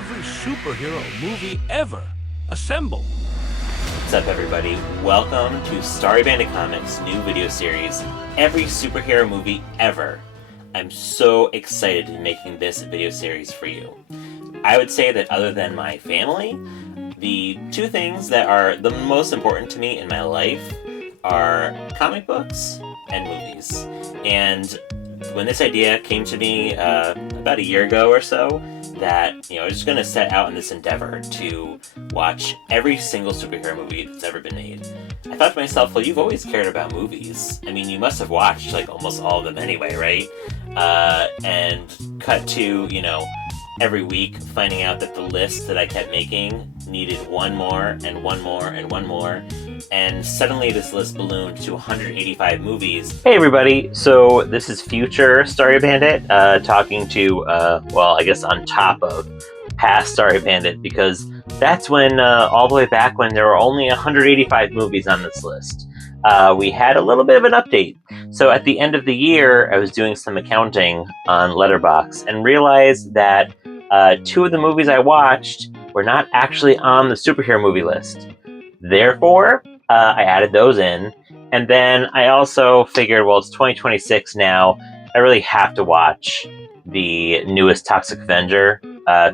every superhero movie ever. Assemble! What's up, everybody? Welcome to Starry Bandit Comics' new video series, Every Superhero Movie Ever. I'm so excited to be making this video series for you. I would say that other than my family, the two things that are the most important to me in my life are comic books and movies. And when this idea came to me about a year ago or so, that I was just going to set out on this endeavor to watch every single superhero movie that's ever been made. I thought to myself, well, you've always cared about movies. I mean, you must have watched like almost all of them anyway, right? And cut to, every week finding out that the list that I kept making needed one more and one more and one more. And suddenly this list ballooned to 185 movies. Hey everybody, so this is future Starry Bandit talking to, I guess on top of past Starry Bandit, because that's when, all the way back when there were only 185 movies on this list. We had a little bit of an update. So at the end of the year, I was doing some accounting on Letterboxd and realized that two of the movies I watched were not actually on the superhero movie list. Therefore, I added those in. And then I also figured, well, it's 2026 now. I really have to watch the newest Toxic Avenger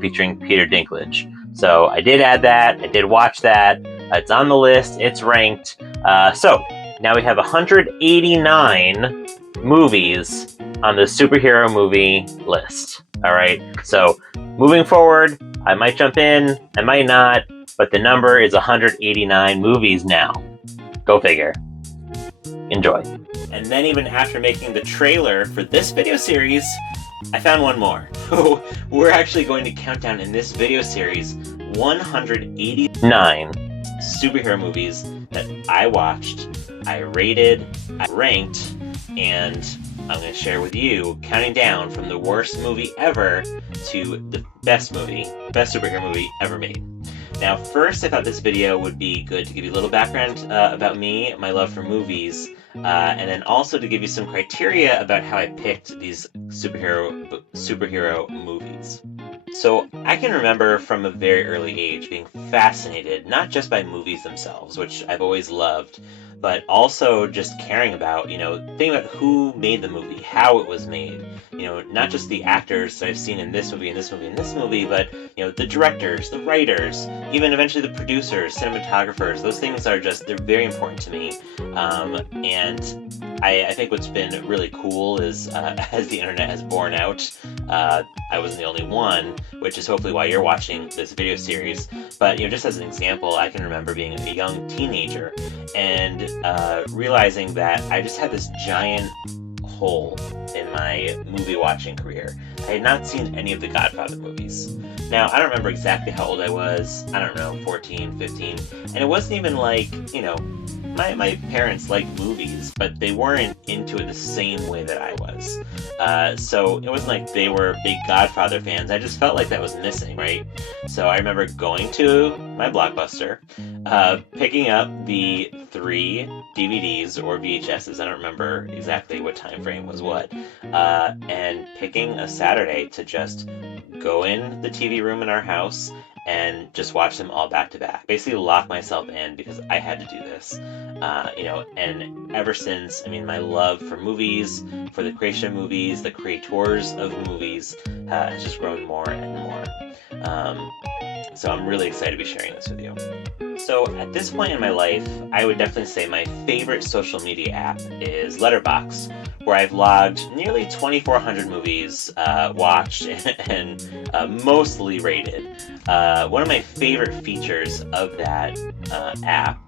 featuring Peter Dinklage. So I did add that. I did watch that. It's on the list. It's ranked. So now we have 189 movies on the superhero movie list. All right. So moving forward, I might jump in, I might not, but the number is 189 movies now. Go figure. Enjoy. And then even after making the trailer for this video series, I found one more. We're actually going to count down in this video series 189 superhero movies that I watched, I rated, I ranked, and I'm going to share with you, counting down from the worst movie ever to the best superhero movie ever made. Now, first, I thought this video would be good to give you a little background about me, my love for movies, and then also to give you some criteria about how I picked these superhero movies. So I can remember from a very early age being fascinated not just by movies themselves, which I've always loved, but also just caring about, thinking about who made the movie, how it was made, not just the actors that I've seen in this movie, but, the directors, the writers, even eventually the producers, cinematographers. Those things they're very important to me. And I think what's been really cool is, as the internet has borne out, I wasn't the only one, which is hopefully why you're watching this video series. But, just as an example, I can remember being a young teenager and realizing that I just had this giant hole in my movie watching career. I had not seen any of the Godfather movies. Now, I don't remember exactly how old I was. I don't know, 14, 15. And it wasn't even like, my parents liked movies, but they weren't into it the same way that I was. So it wasn't like they were big Godfather fans. I just felt like that was missing, right? So I remember going to my Blockbuster, picking up the 3 DVDs or VHSs, I don't remember exactly what time frame was what, and picking a Saturday to just go in the TV room in our house and just watch them all back to back. Basically lock myself in because I had to do this. And ever since, my love for movies, for the creation of movies, the creators of movies, has just grown more and more. So I'm really excited to be sharing this with you. So at this point in my life, I would definitely say my favorite social media app is Letterboxd, where I've logged nearly 2,400 movies watched and mostly rated. One of my favorite features of that app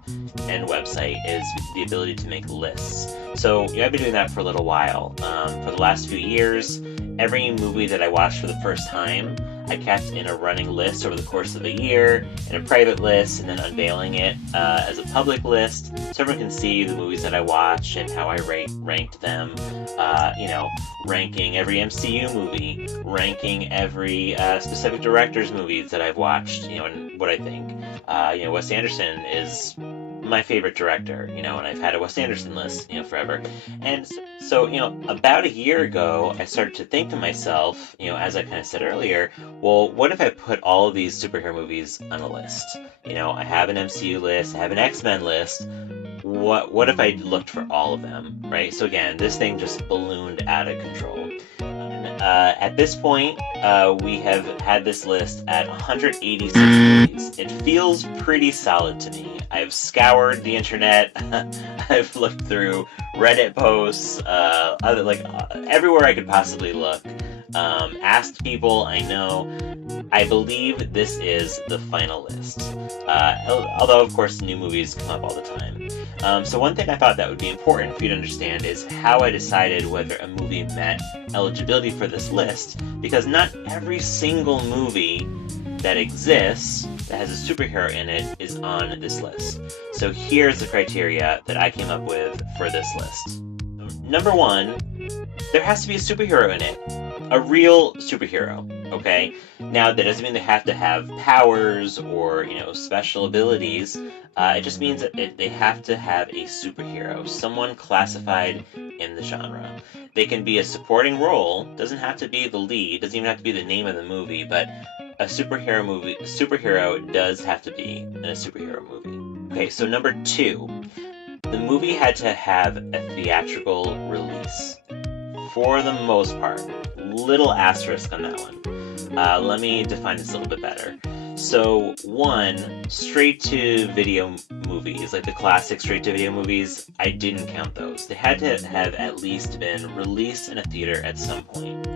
and website is the ability to make lists. So I've been doing that for a little while. For the last few years, every movie that I watched for the first time, I kept in a running list over the course of a year, in a private list, and then unveiling it as a public list, so everyone can see the movies that I watched and how I ranked them. Ranking every MCU movie, ranking every specific director's movies that I've watched, and what I think. Wes Anderson is my favorite director, and I've had a Wes Anderson list, forever. And so, about a year ago, I started to think to myself, as I kind of said earlier, well, what if I put all of these superhero movies on a list? I have an MCU list, I have an X-Men list. What if I looked for all of them, right? So again, this thing just ballooned out of control. At this point, we have had this list at 186 movies. It feels pretty solid to me. I've scoured the internet. I've looked through Reddit posts, everywhere I could possibly look. Asked people I know. I believe this is the final list. Although, of course, new movies come up all the time. So one thing I thought that would be important for you to understand is how I decided whether a movie met eligibility for this list, because not every single movie that exists that has a superhero in it is on this list. So here's the criteria that I came up with for this list. Number one, there has to be a superhero in it. A real superhero, okay? Now, that doesn't mean they have to have powers or, special abilities. It just means that they have to have a superhero, someone classified in the genre. They can be a supporting role, doesn't have to be the lead, doesn't even have to be the name of the movie, but a superhero does have to be in a superhero movie. Okay, so number two, the movie had to have a theatrical release. For the most part. Little asterisk on that one. Let me define this a little bit better. So, one, straight-to-video movies, like the classic straight-to-video movies, I didn't count those. They had to have at least been released in a theater at some point.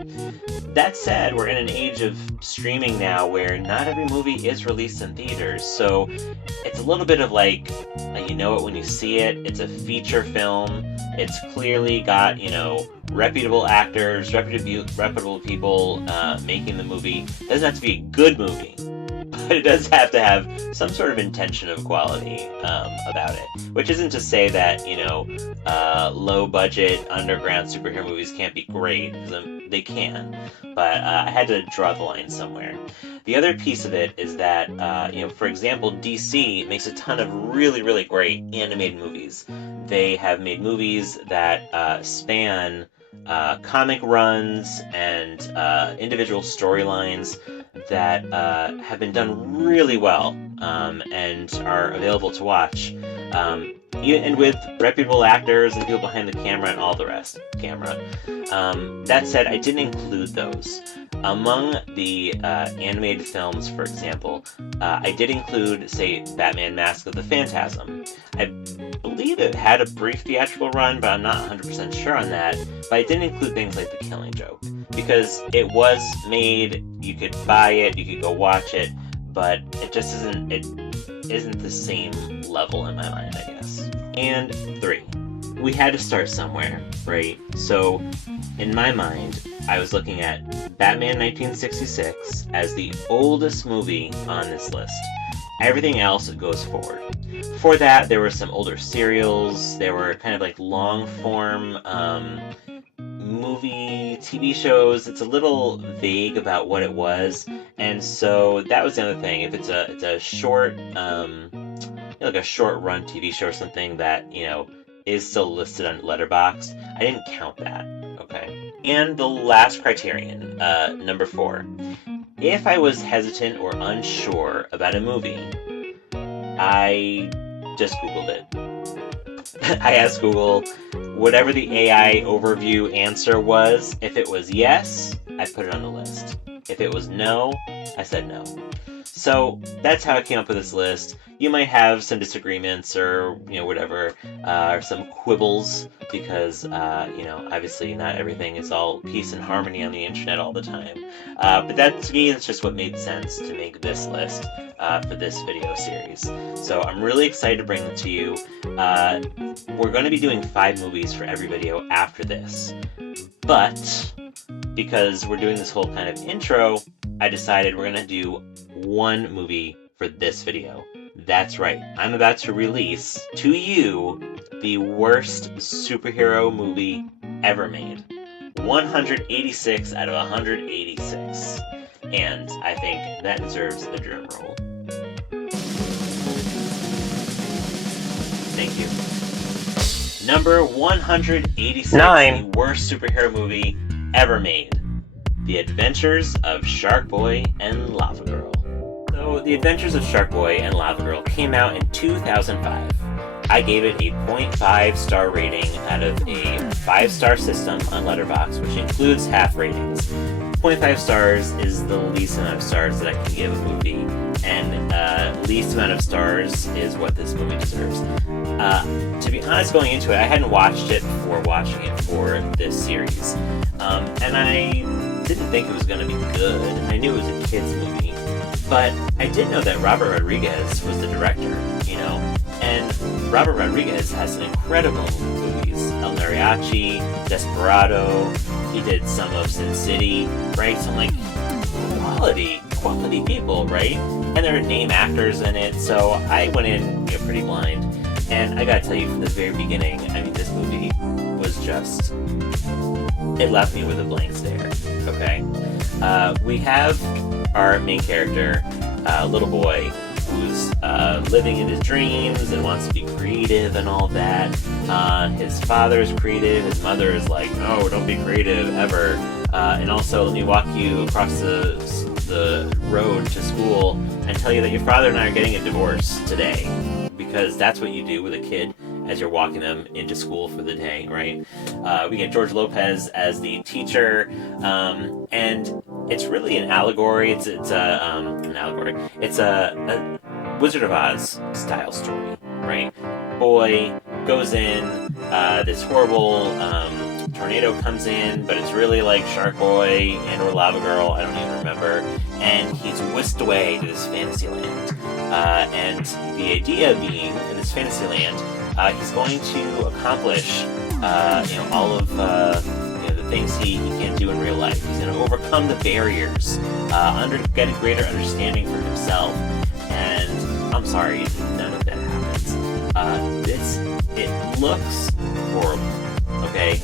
That said, we're in an age of streaming now where not every movie is released in theaters, so it's a little bit of like, you know it when you see it. It's a feature film. It's clearly got, reputable actors, reputable people making the movie. It doesn't have to be a good movie, but it does have to have some sort of intention of quality about it. Which isn't to say that, low-budget, underground superhero movies can't be great, because they can. But I had to draw the line somewhere. The other piece of it is that, for example, DC makes a ton of really, really great animated movies. They have made movies that span comic runs and individual storylines that have been done really well and are available to watch. And with reputable actors and people behind the camera and all the rest. That said, I didn't include those. Among the animated films, for example, I did include, say, Batman Mask of the Phantasm. I believe it had a brief theatrical run, but I'm not 100% sure on that. But I didn't include things like The Killing Joke, because it was made, you could buy it, you could go watch it, but it just isn't the same level in my mind, I guess. And three, we had to start somewhere, right? So, in my mind, I was looking at Batman 1966 as the oldest movie on this list. Everything else goes forward. Before that, there were some older serials. There were kind of like long-form movie, TV shows. It's a little vague about what it was. And so that was the other thing. If it's a short, like a short-run TV show or something that, is still listed on Letterboxd, I didn't count that, okay? And the last criterion, number 4. If I was hesitant or unsure about a movie, I just Googled it. I asked Google whatever the AI overview answer was. If it was yes, I put it on the list. If it was no, I said no. So that's how I came up with this list. You might have some disagreements or, whatever, or some quibbles because, obviously not everything is all peace and harmony on the internet all the time. But that, to me, that's just what made sense to make this list for this video series. So I'm really excited to bring it to you. We're going to be doing 5 movies for every video after this. But because we're doing this whole kind of intro, I decided we're going to do 1 movie for this video. That's right, I'm about to release to you the worst superhero movie ever made. 186 out of 186. And I think that deserves a drum roll. Thank you. Number 186, 9. the worst superhero movie ever made. The Adventures of Shark Boy and Lava Girl. So, The Adventures of Shark Boy and Lava Girl came out in 2005. I gave it a 0.5 star rating out of a 5-star system on Letterboxd, which includes half ratings. 0.5 stars is the least amount of stars that I can give a movie, and least amount of stars is what this movie deserves. To be honest, going into it, I hadn't watched it before watching it for this series, and I didn't think it was going to be good. I knew it was a kids movie, but I did know that Robert Rodriguez was the director, you know, and Robert Rodriguez has some incredible movies. El Mariachi, Desperado, he did some of Sin City, right? Some like quality people, right? And there are name actors in it, so I went in, you know, pretty blind. And I gotta tell you, from the very beginning, I mean, this movie was just, it left me with a blank stare, okay? We have our main character, little boy, who's living in his dreams and wants to be creative and all that. His father's creative, his mother is like, no, don't be creative ever. And also, let me walk you across the road to school and tell you that your father and I are getting a divorce today, because that's what you do with a kid as you're walking them into school for the day, right? We get George Lopez as the teacher, and it's really an allegory. It's an allegory. It's a Wizard of Oz style story, right? Boy goes in, this horrible tornado comes in, but it's really like Shark Boy and or Lava Girl, I don't even remember, and he's whisked away to this fantasy land. And the idea being, in this fantasy land, he's going to accomplish, all of the things he can't do in real life. He's going to overcome the barriers, get a greater understanding for himself. And I'm sorry, none of that happens. It looks horrible. Okay,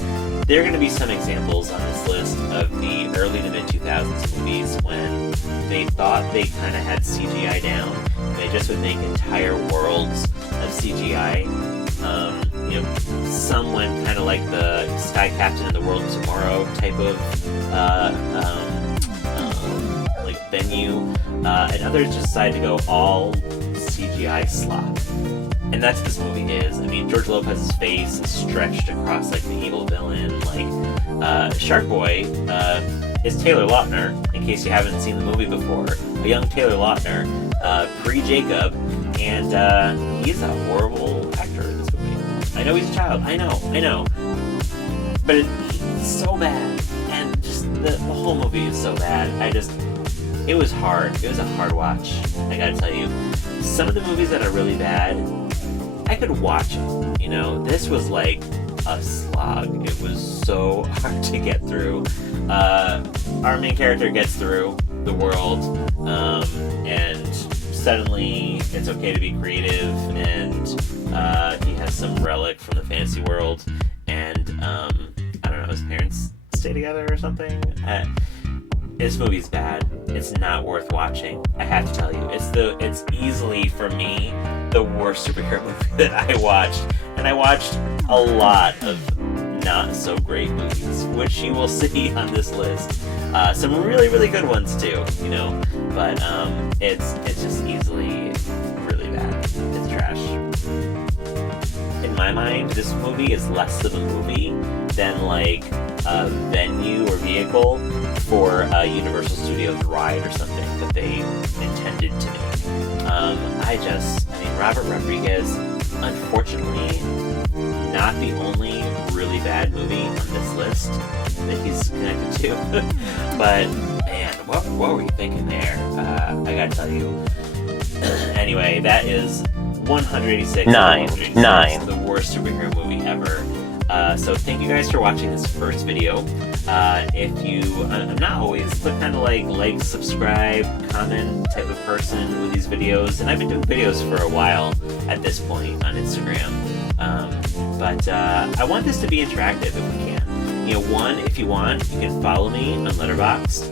there are going to be some examples on this list of the early to mid 2000s movies when they thought they kind of had CGI down, and they just would make entire worlds of CGI. Some went kind of like the Sky Captain and the World of Tomorrow type of like venue, and others just decided to go all CGI slop. And that's what this movie is. I mean, George Lopez's face is stretched across like the evil villain. Like Shark Boy is Taylor Lautner, in case you haven't seen the movie before. A young Taylor Lautner, pre-Jacob, and he's a horrible actor in this movie. I know he's a child. I know. But it's so bad, and just the whole movie is so bad. It was hard. It was a hard watch. I gotta tell you, some of the movies that are really bad, I could watch them, you know. This was like a slog. It was so hard to get through. Our main character gets through the world, and suddenly it's okay to be creative, and he has some relic from the fantasy world, and I don't know, his parents stay together or something. This movie's bad. It's not worth watching. I have to tell you, it's easily, for me, the worst superhero movie that I watched. And I watched a lot of not so great movies, which you will see on this list. Some really, really good ones too, you know. But it's just easily really bad. It's trash. In my mind, this movie is less of a movie than like a venue or vehicle for a Universal Studios ride or something that they intended to make. Robert Rodriguez, unfortunately, not the only really bad movie on this list that he's connected to. But man, what were you thinking there? I gotta tell you. Anyway, that is 186. 9. The worst superhero movie ever. So thank you guys for watching this first video. I'm not always the kind of like, subscribe, comment type of person with these videos, and I've been doing videos for a while at this point on Instagram. But I want this to be interactive if we can. You know, if you want, you can follow me on Letterboxd.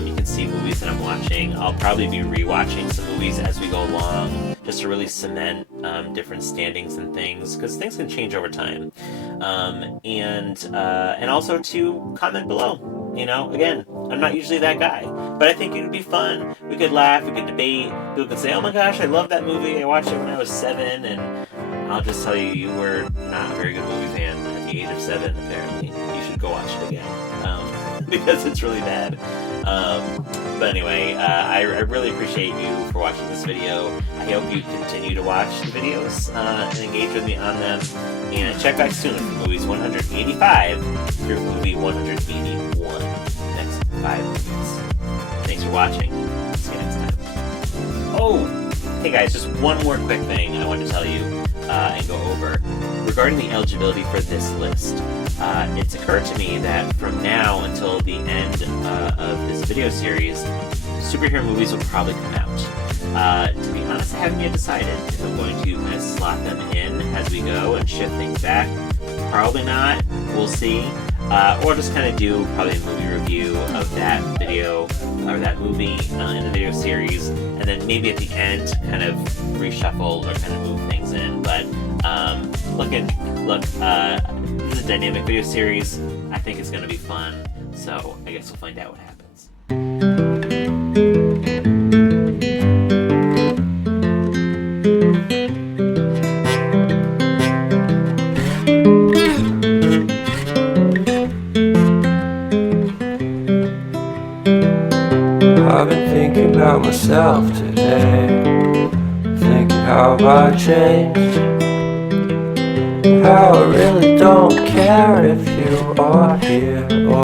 You can see movies that I'm watching. I'll probably be rewatching some movies as we go along, just to really cement different standings and things, because things can change over time. And also to comment below. You know, again, I'm not usually that guy, but I think it would be fun. We could laugh, we could debate. People could say, "Oh my gosh, I love that movie. I watched it when I was 7," and I'll just tell you, you were not a very good movie fan at the age of 7. Apparently, you should go watch it again because it's really bad. But anyway, I really appreciate you for watching this video. I hope you continue to watch the videos and engage with me on them. And check back soon for movies 185 through movie 181. Next 5 minutes. Thanks for watching. See you next time. Oh, hey guys, just one more quick thing I wanted to tell you and go over. Regarding the eligibility for this list, it's occurred to me that from now until the end of this video series, superhero movies will probably come out. To be honest, I haven't yet decided if I'm going to kind of slot them in as we go and shift things back. Probably not. We'll see. Or just kind of do probably a movie review of that video or that movie in the video series, and then maybe at the end kind of reshuffle or kind of move things in. But look, this is a dynamic video series. I think it's going to be fun, so I guess we'll find out what happens. I've been thinking about myself today, thinking how I changed, how I really don't care if you are here or